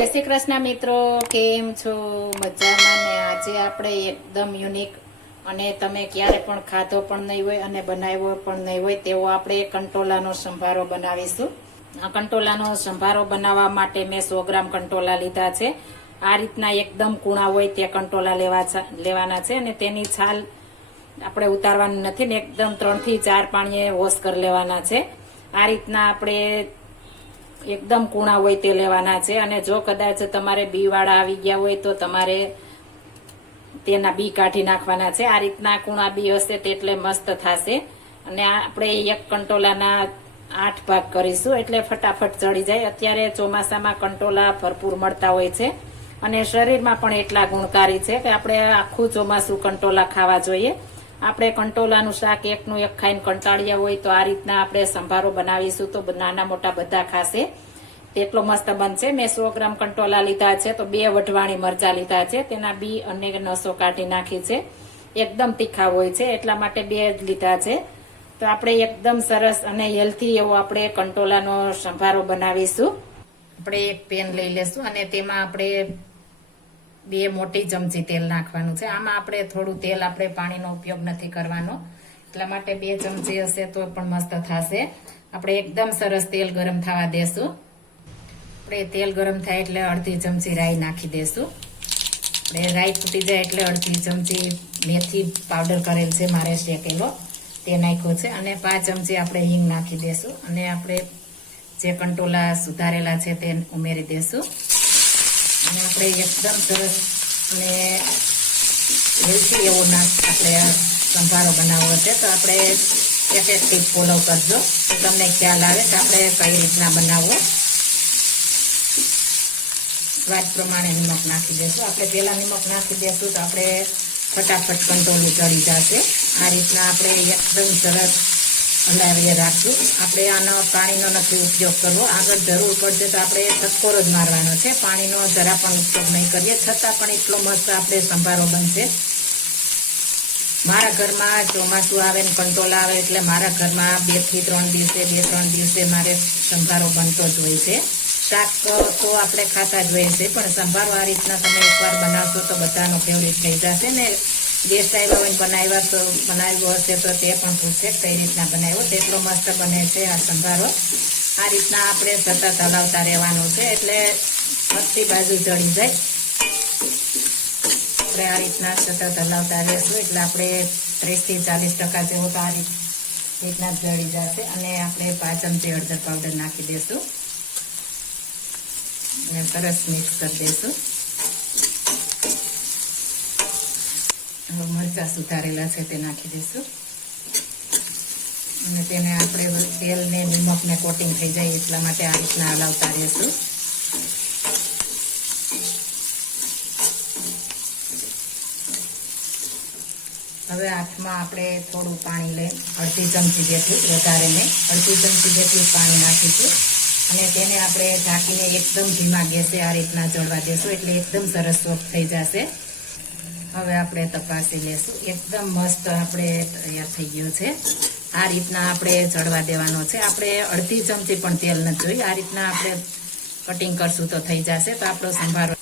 જય શ્રી કૃષ્ણ મિત્રો, કેમ છો? મજામાં ને આજે આપણે એકદમ યુનિક અને તમે ક્યારે પણ ખાધો પણ નહીં હોય અને બનાવ્યો પણ નહીં હોય તેવો આપણે કંટોલાનો સંભારો બનાવીશું. કંટોલાનો સંભારો બનાવવા માટે મેં સો ગ્રામ કંટોલા લીધા છે. આ રીતના એકદમ કૂણા હોય તે કંટોલા લેવા લેવાના છે અને તેની છાલ આપણે ઉતારવાની નથી ને એકદમ ત્રણથી ચાર પાણીએ વોશ કરી લેવાના છે. આ રીતના આપણે એકદમ કૂણા હોય તે લેવાના છે. અને જો કદાચ તમારે બી વાળા આવી ગયા હોય તો તમારે તેના બી કાઢી નાખવાના છે. આ રીતના કૂણા બી હશે તેટલે મસ્ત થશે. અને આપણે એક કંટોલાના આઠ ભાગ કરીશું એટલે ફટાફટ ચડી જાય. અત્યારે ચોમાસામાં કંટોલા ભરપૂર મળતા હોય છે. અને શરીરમાં પણ એટલા ગુણકારી છે કે આપણે આખું ચોમાસું કંટોલા ખાવા જોઈએ. આપણે કંટોલાનું શાક એકનું એક ખાઈને કંટાળ્યા હોય તો આ રીતના આપણે સંભારો બનાવીશું તો નાના મોટા બધા ખાશે. એટલો મસ્ત બનશે. મેં સો ગ્રામ કંટોલા લીધા છે તો બે વઢવાણી મરચા લીધા છે. તેના બી અને નસો કાઢી નાખી છે. એકદમ તીખા હોય છે. એટલા માટે બે જ લીધા છે. તો આપણે એકદમ સરસ અને હેલ્થી એવો આપણે કંટોલાનો સંભારો બનાવીશું. આપણે એક પેન લઈ લેશું અને તેમાં આપણે બે મોટી ચમચી તેલ નાખવાનું છે. આમાં આપણે થોડું તેલ આપણે પાણીનો ઉપયોગ નથી કરવાનો. એટલા માટે બે ચમચી હશે તો પણ મસ્ત થશે. આપણે એકદમ સરસ તેલ ગરમ થવા દેશું. આપણે તેલ ગરમ થાય એટલે અડધી ચમચી રાઈ નાખી દેશું. આપણે રાઈ ફૂટી જાય એટલે અડધી ચમચી મેથી પાવડર કરેલ છે મારે શેકેલો. તે નાખ્યો છે અને પાંચ ચમચી આપણે હિંગ નાખી દેશું. અને આપણે જે કંટોલા સુધારેલા છે તે ઉમેરી દેશું. અને આપણે એકદમ સરસ અને હેલ્થી એવો નાશ આપણે સંભારો બનાવવો છે, તો આપણે એક એક ટીપ ફોલો કરજો, તો તમને ખ્યાલ આવે કે આપણે કઈ રીતના બનાવવો. સ્વાદ પ્રમાણે નિમક નાખી દેશું. આપણે પહેલાં નિમક નાખી દેશું તો આપણે ફટાફટ કંટ્રોલ ચડી જશે. આ રીતના આપણે એકદમ સરસ હલાવીએ રાખશું આપણે આનો પાણીનો નથી ઉપયોગ કરવો. આગળ જરૂર પડશે તો આપણે ચક્કોરો જ મારવાનો છે. પાણીનો જરા પણ ઉપયોગ નહીં કરીએ. છતાં પણ એટલો મસ્ત આપણે સંભારો બનશે. મારા ઘરમાં ચોમાસું આવે ને કંટોલા આવે એટલે મારા ઘરમાં બેથી ત્રણ દિવસે, બે ત્રણ દિવસે મારે સંભારો બનતો જ હોય છે. શાક તો આપણે ખાતા જ હોઈએ છીએ પણ સંભારો આ રીતના તમે એકવાર બનાવશો તો બધાનો ફેવરિટ થઈ જશે ને ગેસ્ટ આવ્યા હોય બનાવ્યા તો બનાવ્યો હશે તો તે પણ પૂછશે કઈ રીતના બનાવ્યો તેટલો મસ્ત બને છે આ સંભારો આ રીતના આપણે સતત હલાવતા રહેવાનું છે, એટલે બધી બાજુ ચડી જાય. આપણે આ રીતના સતત હલાવતા રહેશું, એટલે આપણે ત્રીસથી ચાલીસ ટકા જેવો તો આ રીત, રીતના જ જળી જશે, અને આપણે પાંચ ચમચી હળદર પાવડર નાખી દઈશું અને સરસ મિક્સ કરી દઈશું હવે મરચા સુધારેલા છે તે નાખી દઈશું. અને તેને આપણે તેલ ને નિમક ને કોટિંગ થઈ જાય એટલા માટે આ રીતના હલાવતા રહેશું. હવે હાથમાં આપણે થોડું પાણી લઈ અડધી ચમચી જેટલું વધારે નહીં, અડધી ચમચી જેટલું પાણી નાખીશું. અને તેને આપણે ઢાંકીને એકદમ ધીમા ગેસે આ રીતના ચડવા દેશું એટલે એકદમ સરસ સોફ્ટ થઈ જશે. હવે આપણે તપાસી લેશું. એકદમ મસ્ત આપણે તૈયાર થઈ ગયો છે. આ રીતના આપણે ચડવા દેવાનો છે. આપણે અડધી ચમચી પણ તેલ નથી જોઈ આ રીતના આપણે કટિંગ કરશું તો થઈ જશે. તો આપણો સંભારો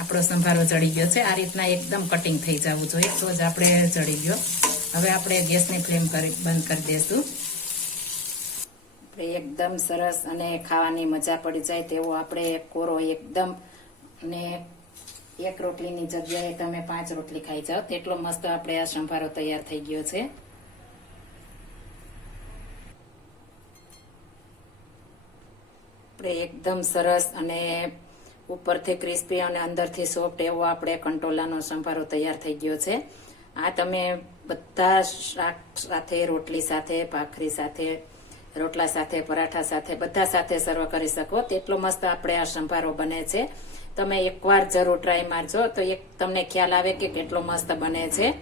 આપણો સંભારો ચડી ગયો છે. આ રીતના એકદમ કટિંગ થઈ જવું જોઈએ. તો જ આપણે ચડી ગયો. હવે આપણે ગેસની ફ્લેમ કરી બંધ કરી દઈશું આપણે એકદમ સરસ અને ખાવાની મજા પડી જાય તેવો આપણે કોરો એકદમ ને એક રોટલીની જગ્યાએ તમે પાંચ રોટલી ખાઈ જાઓ. તેટલો મસ્ત આપણે આ સંભારો તૈયાર થઈ ગયો છે. આપણે એકદમ સરસ અને ઉપરથી ક્રિસ્પી અને અંદરથી સોફ્ટ એવો આપણે કંટોલાનો સંભારો તૈયાર થઈ ગયો છે. આ તમે બધા શાક સાથે, રોટલી સાથે, ભાખરી સાથે, રોટલા સાથે, પરાઠા સાથે બધા સાથે સર્વ કરી શકો. તેટલો મસ્ત આપણે આ સંભારો બને છે. તમે એકવાર જરૂર ટ્રાય મારજો. તો એક તમને ખ્યાલ આવે કે કેટલો મસ્ત બને છે.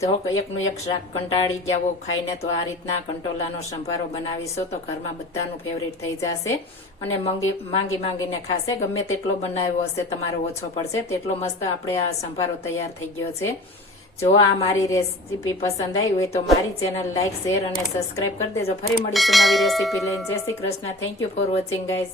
તો એકનું એક શાક કંટાળી ગયા હો ખાઈને તો આ રીતના કંટોલાનો સંભારો બનાવીશો તો ઘરમાં બધાનું ફેવરિટ થઈ જશે. અને મંગી, માંગી માંગીને ખાશે. ગમે તેટલો બનાવ્યો હશે, તમારો ઓછો પડશે. તેટલો મસ્ત આપણે આ સંભારો તૈયાર થઈ ગયો છે. જો આ મારી રેસીપી પસંદ આવી હોય તો મારી ચેનલ લાઇક શેર અને સબસ્ક્રાઇબ કરી દેજો. ફરી મળીશું નવી રેસીપી લઈને. જય Shri Krishna. Thank you for watching guys